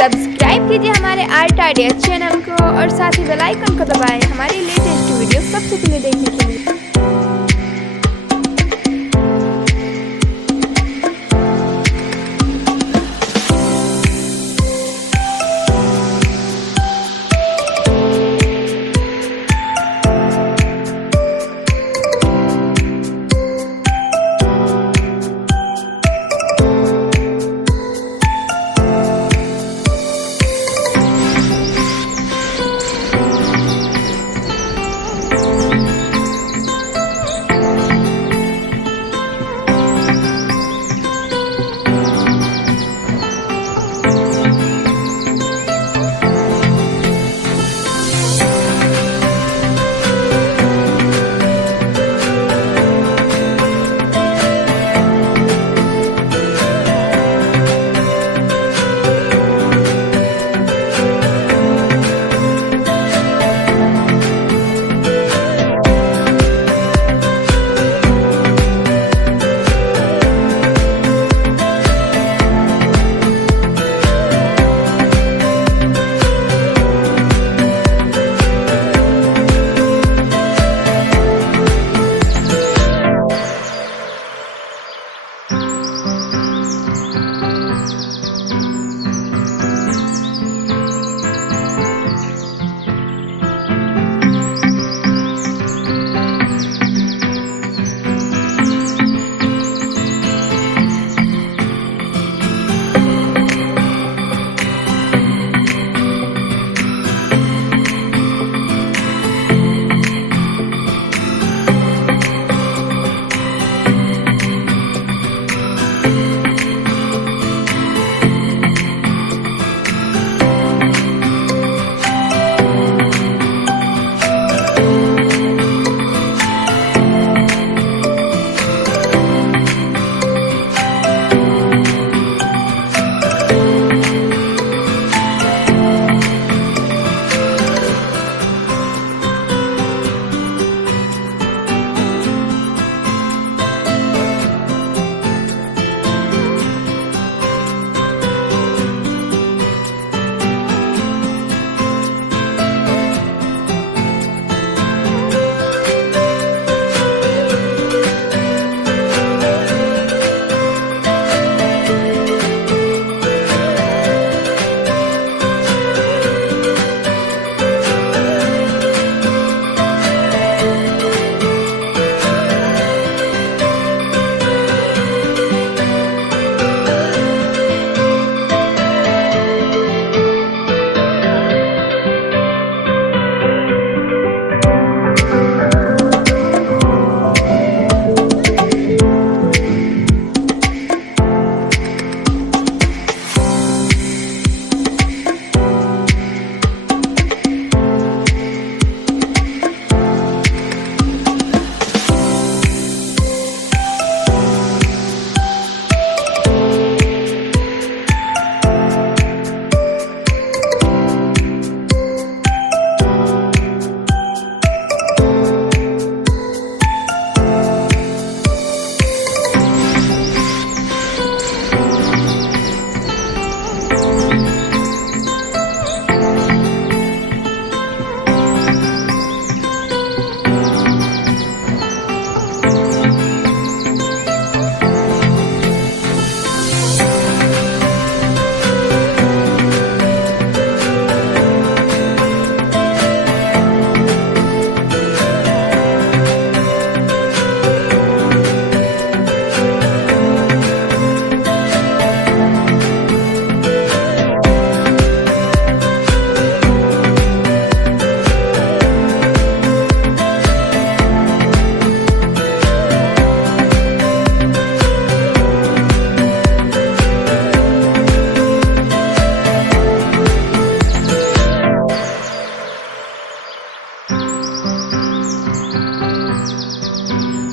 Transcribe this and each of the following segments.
Subscribe कीजिए हमारे आर्टिडेस channel को और साथ ही बेल आइकन को दबाएं हमारी लेटेस्ट वीडियो सबसे पहले देखने के लिए।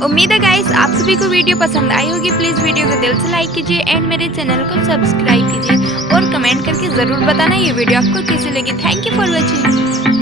उम्मीद है गाइस आप सभी को वीडियो पसंद आई होगी। प्लीज़ वीडियो को दिल से लाइक कीजिए एंड मेरे चैनल को सब्सक्राइब कीजिए और कमेंट करके ज़रूर बताना ये वीडियो आपको कैसी लगी। Thank you for watching.